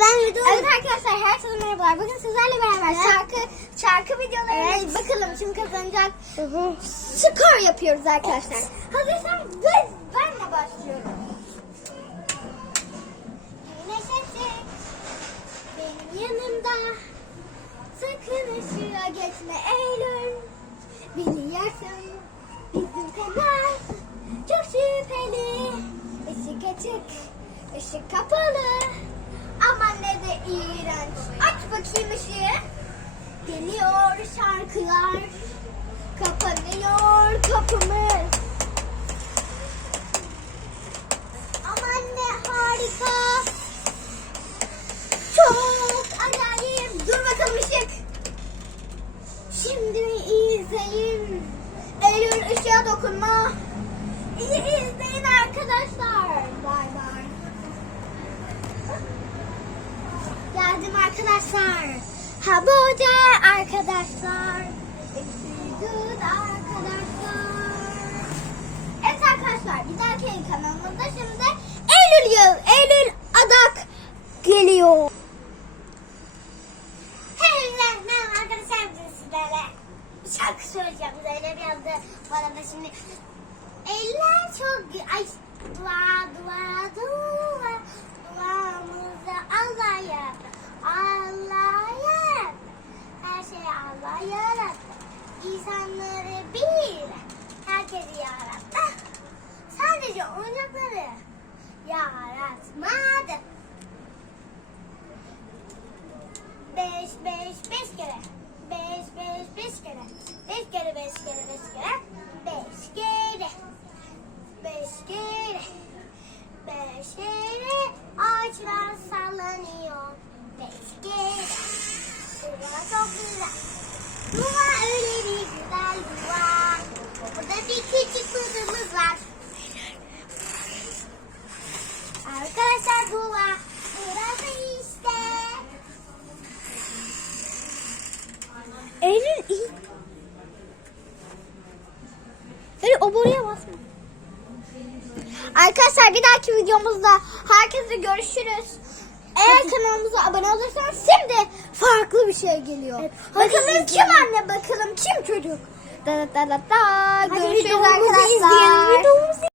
ben Evet arkadaşlar herkese merhabalar. Bugün sizlerle beraber şarkı şarkı videolarına bakalım kim kazanacak. Skor yapıyoruz arkadaşlar. Hazırsan biz benle başlıyorum. Güneşecek benim yanımda. Sakın ışığa geçme Eylül. Biliyorsun bizim kanal çok şüpheli. Işık açık, ışık kapalı. Aman ne de iğrenç. Aç ışığı. Geliyor şarkılar. Kapanıyor kapımız. Aman ne harika. Çok acayip. Dur bakalım ışık. Şimdi izleyin. Eylül ışığa dokunma. İyi izleyin Geldim arkadaşlar. Ha burada arkadaşlar. Exceeded arkadaşlar. Evet arkadaşlar bir dahaki kanalımızda şimdi Eylül yıl, Eylül adak geliyor. Herkese merhaba arkadaşlar bugün şarkı söyleyeceğim. Böyle biraz da bana da şimdi Eller çok yarattı. İnsanları bir herkesi yarattı. Sadece oyuncakları yaratmadı. Beş beş beş kere. Beş beş beş kere. Beş kere beş kere beş kere. Beş kere. Beş kere. Beş kere. Ağaçlar sallanıyor. Dua öyle bir güzel dua. Burada bir küçük kızımız var. Arkadaşlar dua. Burada işte. Eylül iyi. Eylül o boruya basma. Arkadaşlar bir dahaki videomuzda herkese görüşürüz. Eğer kanalımıza abone olursanız farklı bir şey geliyor. Evet, bakalım kim anne bakalım kim çocuk. Da da da da. Hadi Görüşürüz arkadaşlar. izleyelim,